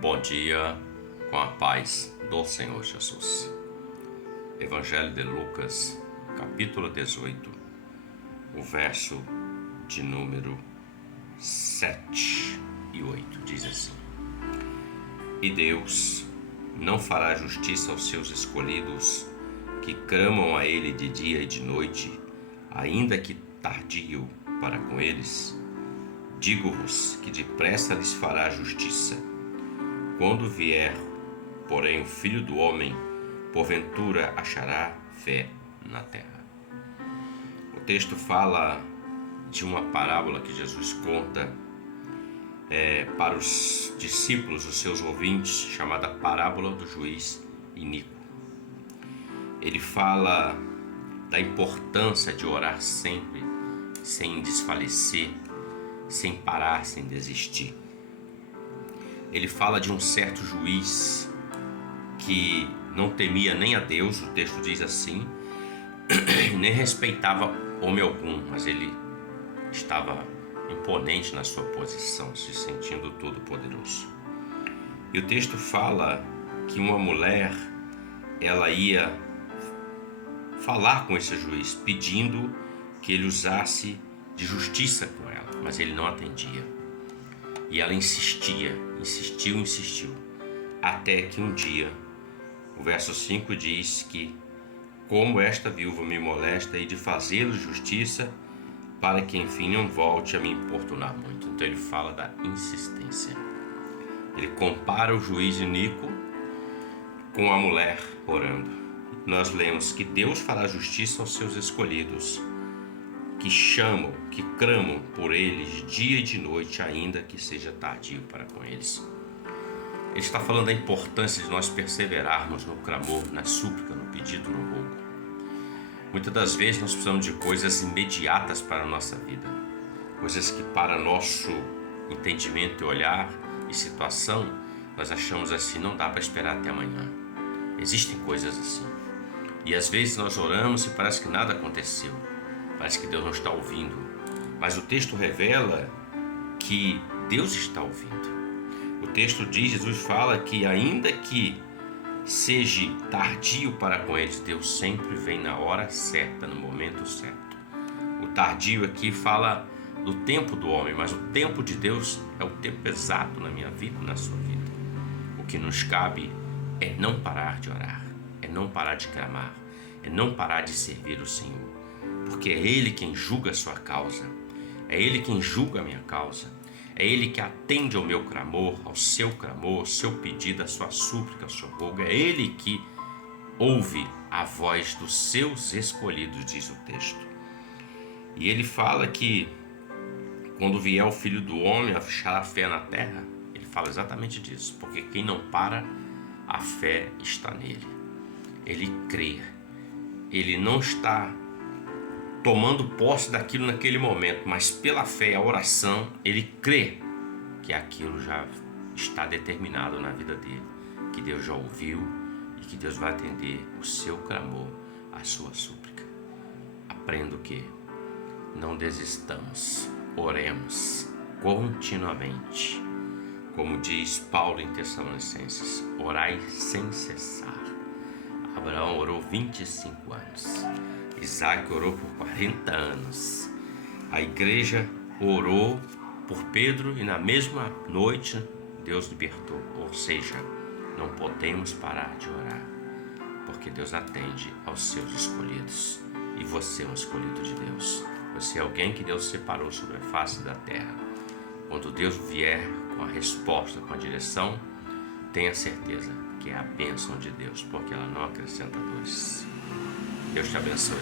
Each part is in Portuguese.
Bom dia, com a paz do Senhor Jesus. Evangelho de Lucas, capítulo 18, o verso de número 7 e 8, diz assim: E Deus não fará justiça aos seus escolhidos, que clamam a Ele de dia e de noite, ainda que tardio para com eles? Digo-vos que depressa lhes fará justiça. Quando vier, porém, o Filho do Homem, porventura achará fé na terra. O texto fala de uma parábola que Jesus conta para os discípulos, os seus ouvintes, chamada parábola do juiz iníquo. Ele fala da importância de orar sempre, sem desfalecer, sem parar, sem desistir. Ele fala de um certo juiz que não temia nem a Deus, o texto diz assim, nem respeitava homem algum, mas ele estava imponente na sua posição, se sentindo todo-poderoso. E o texto fala que uma mulher, ela ia falar com esse juiz, pedindo que ele usasse de justiça com ela, mas ele não atendia. E ela insistiu, até que um dia, o verso 5 diz que, como esta viúva me molesta, e de fazê-lo justiça, para que enfim não volte a me importunar muito. Então ele fala da insistência. Ele compara o juiz iníquo com a mulher orando. Nós lemos que Deus fará justiça aos seus escolhidos, que chamam, que clamam por eles dia e de noite, ainda que seja tardio para com eles. Ele está falando da importância de nós perseverarmos no clamor, na súplica, no pedido, no rogo. Muitas das vezes nós precisamos de coisas imediatas para a nossa vida, coisas que para nosso entendimento e olhar e situação, nós achamos assim, não dá para esperar até amanhã. Existem coisas assim. E às vezes nós oramos e parece que nada aconteceu. Parece que Deus não está ouvindo, mas o texto revela que Deus está ouvindo. O texto diz, Jesus fala que ainda que seja tardio para com eles, Deus sempre vem na hora certa, no momento certo. O tardio aqui fala do tempo do homem, mas o tempo de Deus é o tempo exato na minha vida e na sua vida. O que nos cabe é não parar de orar, é não parar de clamar, é não parar de servir o Senhor. Porque é Ele quem julga a sua causa, é Ele quem julga a minha causa, é Ele que atende ao meu clamor, ao seu pedido, a sua súplica, ao seu rogo, é Ele que ouve a voz dos seus escolhidos, diz o texto. E Ele fala que quando vier o Filho do Homem, achará fé na terra. Ele fala exatamente disso, porque quem não para, a fé está nele. Ele crê, ele não está tomando posse daquilo naquele momento, mas pela fé, a oração, ele crê que aquilo já está determinado na vida dele, que Deus já ouviu e que Deus vai atender o seu clamor, a sua súplica. Aprendo que não desistamos, oremos continuamente. Como diz Paulo em Tessalonicenses, orai sem cessar. Abraão orou 25 anos. Isaac orou por 40 anos. A igreja orou por Pedro e na mesma noite Deus libertou. Ou seja, não podemos parar de orar, porque Deus atende aos seus escolhidos. E você é um escolhido de Deus. Você é alguém que Deus separou sobre a face da terra. Quando Deus vier com a resposta, com a direção, tenha certeza que é a bênção de Deus, porque ela não acrescenta dores. Deus te abençoe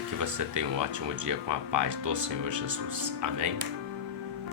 e que você tenha um ótimo dia com a paz do Senhor Jesus. Amém?